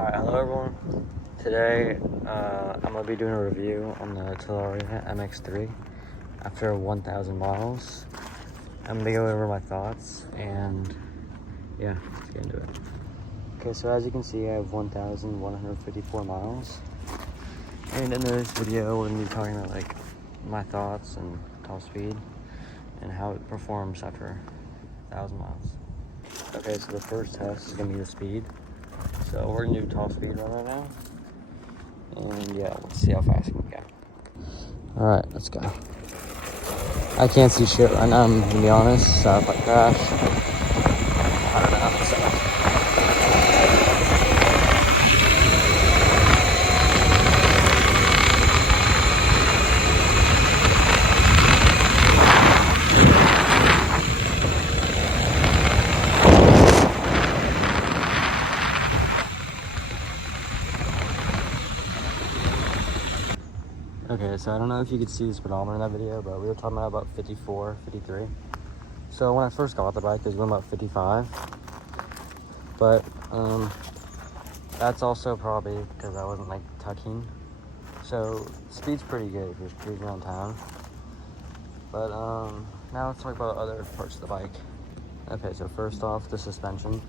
Alright, hello everyone. Today, I'm going to be doing a review on the Talaria Mx3 after 1,000 miles. I'm going to go over my thoughts and yeah, let's get into it. Okay, so as you can see, I have 1,154 miles. And in this video, we're going to be talking about like my thoughts and top speed and how it performs after 1,000 miles. Okay, so the first test is going to be the speed. So we're gonna do top speed run right now. And yeah, let's see how fast we can go. Alright, let's go. I can't see shit right now, I'm gonna be honest. So if I crash, I don't know. So. Okay, so I don't know if you could see the speedometer in that video, but we were talking about 54, 53. So when I first got the bike, it was going about 55. But that's also probably because I wasn't like tucking. So speed's pretty good if you're cruising around town. But now let's talk about other parts of the bike. Okay, so first off, the suspension.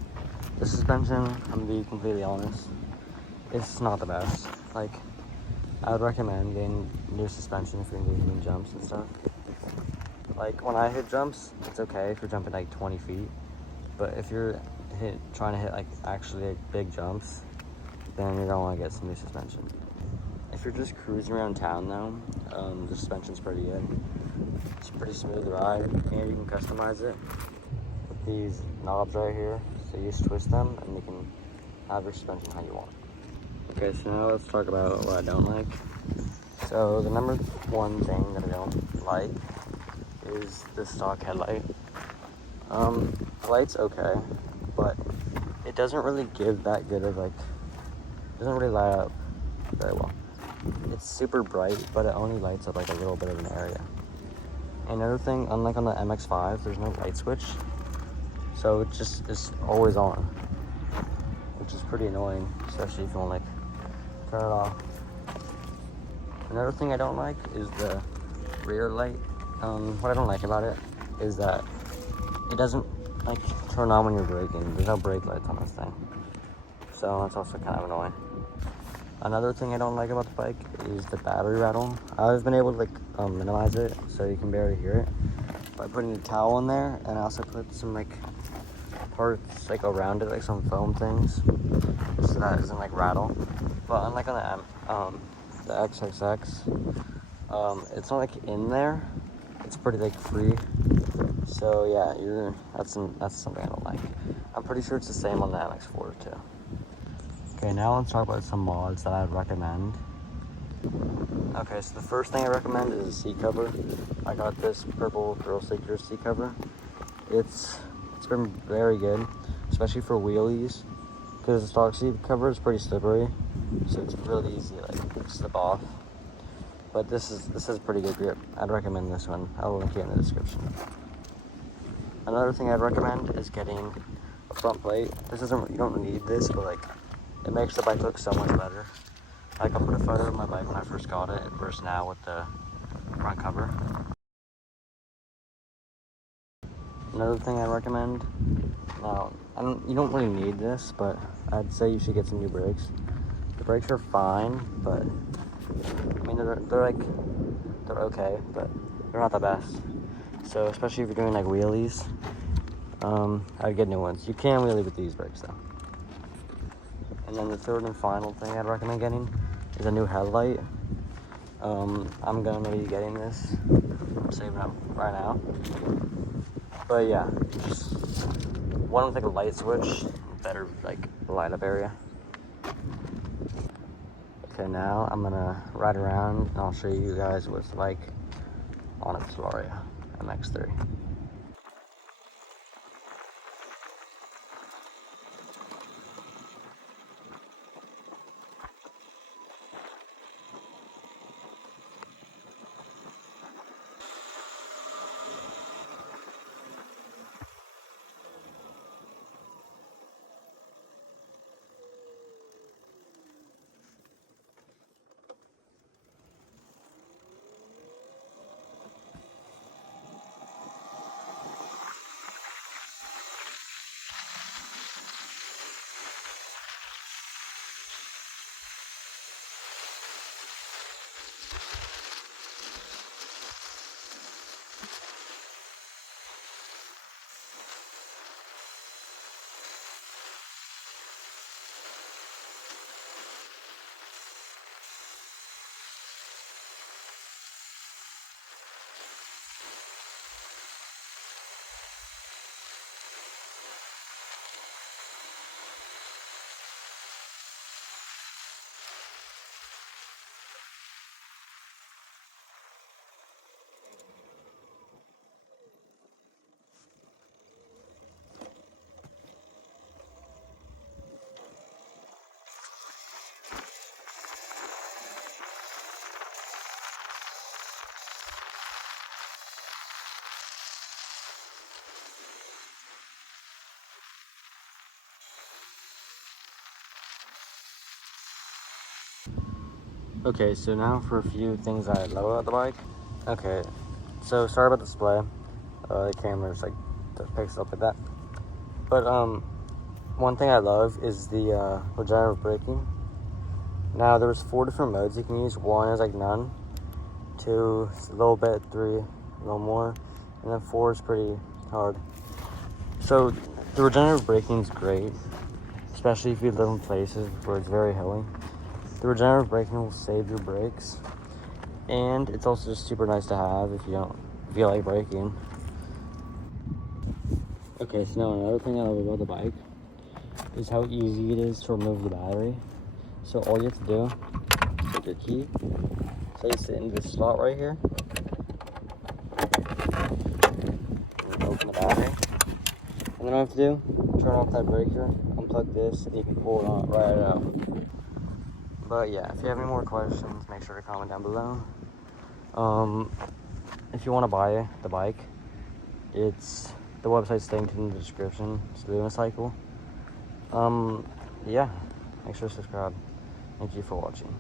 The suspension, I'm gonna be completely honest, it's not the best. Like, I would recommend getting new suspension if you're gonna be hitting jumps and stuff. Like, when I hit jumps, it's okay if you're jumping like 20 feet. But if you're trying to hit like actually like, big jumps, then you're gonna wanna get some new suspension. If you're just cruising around town though, the suspension's pretty good. It's a pretty smooth ride, and you can customize it with these knobs right here. So you just twist them, and you can have your suspension how you want. Okay, so now let's talk about what I don't like. So the number one thing that I don't like is the stock headlight. The light's okay, but it doesn't really give that good of like, it doesn't really light up very well. It's super bright, but it only lights up like a little bit of an area. Another thing, unlike on the MX5, there's no light switch. So it just is always on, which is pretty annoying, especially if you want to like turn it off. Another thing I don't like is the rear light. What I don't like about it is that it doesn't like turn on when you're braking. There's no brake lights on this thing. So that's also kind of annoying. Another thing I don't like about the bike is the battery rattle. I've been able to like minimize it so you can barely hear it by putting a towel in there, and I also put some like parts like around it, like some foam things, so that it doesn't like rattle. But unlike on the XXX, it's not like in there. It's pretty like free. So yeah, that's something I don't like. I'm pretty sure it's the same on the MX4 too. Okay, now let's talk about some mods that I'd recommend. Okay, so the first thing I recommend is a seat cover. I got this purple Thrill Seeker seat cover. It's been very good, especially for wheelies, because the stock seat cover is pretty slippery, so it's really easy to like slip off. But this is pretty good grip. I'd recommend this one. I'll link it in the description. Another thing I'd recommend is getting a front plate. You don't need this, but like it makes the bike look so much better. Like, I'll put a photo of my bike when I first got it versus now with the front cover. Another thing I recommend, now you don't really need this, but I'd say you should get some new brakes. The brakes are fine, but I mean they're okay, but they're not the best. So especially if you're doing like wheelies, I'd get new ones. You can wheelie with these brakes though. And then the third and final thing I'd recommend getting is a new headlight. I'm gonna be getting this. I'm saving up right now. But yeah, just one with like a light switch, better like light up area. Okay, now I'm gonna ride around and I'll show you guys what it's like on a Talaria Mx3. Okay, so now for a few things I love about the bike. Okay, so sorry about the display. The camera's like picks up like that. But one thing I love is the regenerative braking. Now there's 4 different modes you can use. 1 is like none, 2 is a little bit, 3 a little more, and then 4 is pretty hard. So the regenerative braking is great, especially if you live in places where it's very hilly. The regenerative braking will save your brakes, and it's also just super nice to have if you like braking. Okay, so now another thing I love about the bike is how easy it is to remove the battery. So all you have to do is take your key, place it in this slot right here, and open the battery. And then all you have to do, turn off that breaker, unplug this, and you can pull it on right out. But yeah, if you have any more questions, make sure to comment down below. If you want to buy the bike, the website's linked in the description. It's the Unicycle. Yeah, make sure to subscribe. Thank you for watching.